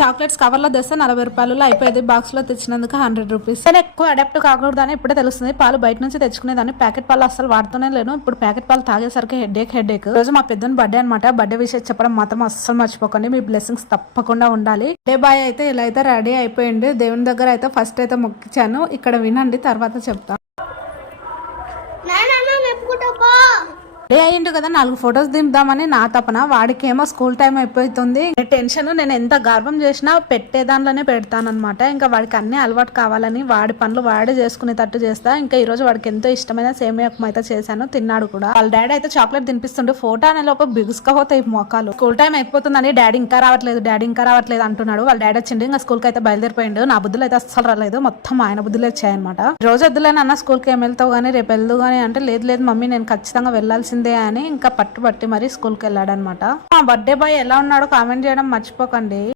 Chocolates cover లో తెస్తే 40 రూపాయలు అయిపోయింది, బాక్స్ లో తెచ్చినందుకు 100 రూపీస్. నేను ఎక్కువ అడాప్ట్ కాకూడదని ఇప్పుడే తెలుస్తుంది. పాలు బయట నుంచి తెచ్చుకునేదాన్ని, ప్యాకెట్ పాలు అసలు వాడుతూనే లేను. ఇప్పుడు ప్యాకెట్ పాలు తాగేసరికి హెడేక్. రోజు మా పెద్దని బర్త్డే అనమాట. బర్త్డే విషయం చెప్పడం మాత్రం అస్సలు మర్చిపోకండి, మీ బ్లెస్సింగ్స్ తప్పకుండా ఉండాలి. డే బాయ్ అయితే ఇలా అయితే రెడీ అయిపోయింది. దేవుని దగ్గర అయితే ఫస్ట్ అయితే మొక్కిచ్చాను. ఇక్కడ వినండి, తర్వాత చెప్తా. రెడీ అయ్యిండు కదా, 4 ఫొటోస్ దింపుదామని నా తపన. వాడికేమో స్కూల్ టైం అయిపోతుంది. టెన్షన్. నేను ఎంత గర్వం చేసినా పెట్టే దానిలోనే పెడతానమాట. ఇంకా వాడికి అన్ని అలవాటు కావాలని వాడి పనులు వాడే చేసుకునేటట్టు చేస్తా. ఇంకా ఈ రోజు వాడికి ఎంతో ఇష్టమైన సేమియా ఉప్మా అయితే చేశాను, తిన్నాడు కూడా. వాళ్ళ డాడీ అయితే చాక్లెట్ తినిపిస్తుండే, ఫోటో అనే లోపు బిగుసుకపోతాయి మొక్కలు. స్కూల్ టైం అయిపోతుందని డాడీ ఇంకా రావట్లేదు అంటున్నాడు. వాళ్ళ డాడీ వచ్చిండు, ఇంకా స్కూల్ కి అయితే బయలుదేరిపోయిండు. నా బుద్ధులు అయితే అస్సలు రాలేదు, మొత్తం ఆయన బుద్ధులు వచ్చాయనమాట. రోజు వద్దులేనన్న స్కూల్ కి ఏం వెళ్తావు గానీ రేపు వెళ్దు గానీ అంటే, లేదు మమ్మీ నేను ఖచ్చితంగా వెళ్లాల్సిందే అని ఇంకా పట్టుబట్టి మరి స్కూల్ కి వెళ్ళాడనమాట. మా బర్త్డే బాయ్ ఎలా ఉన్నాడో కామెంట్ చేయడం మర్చిపోకండి.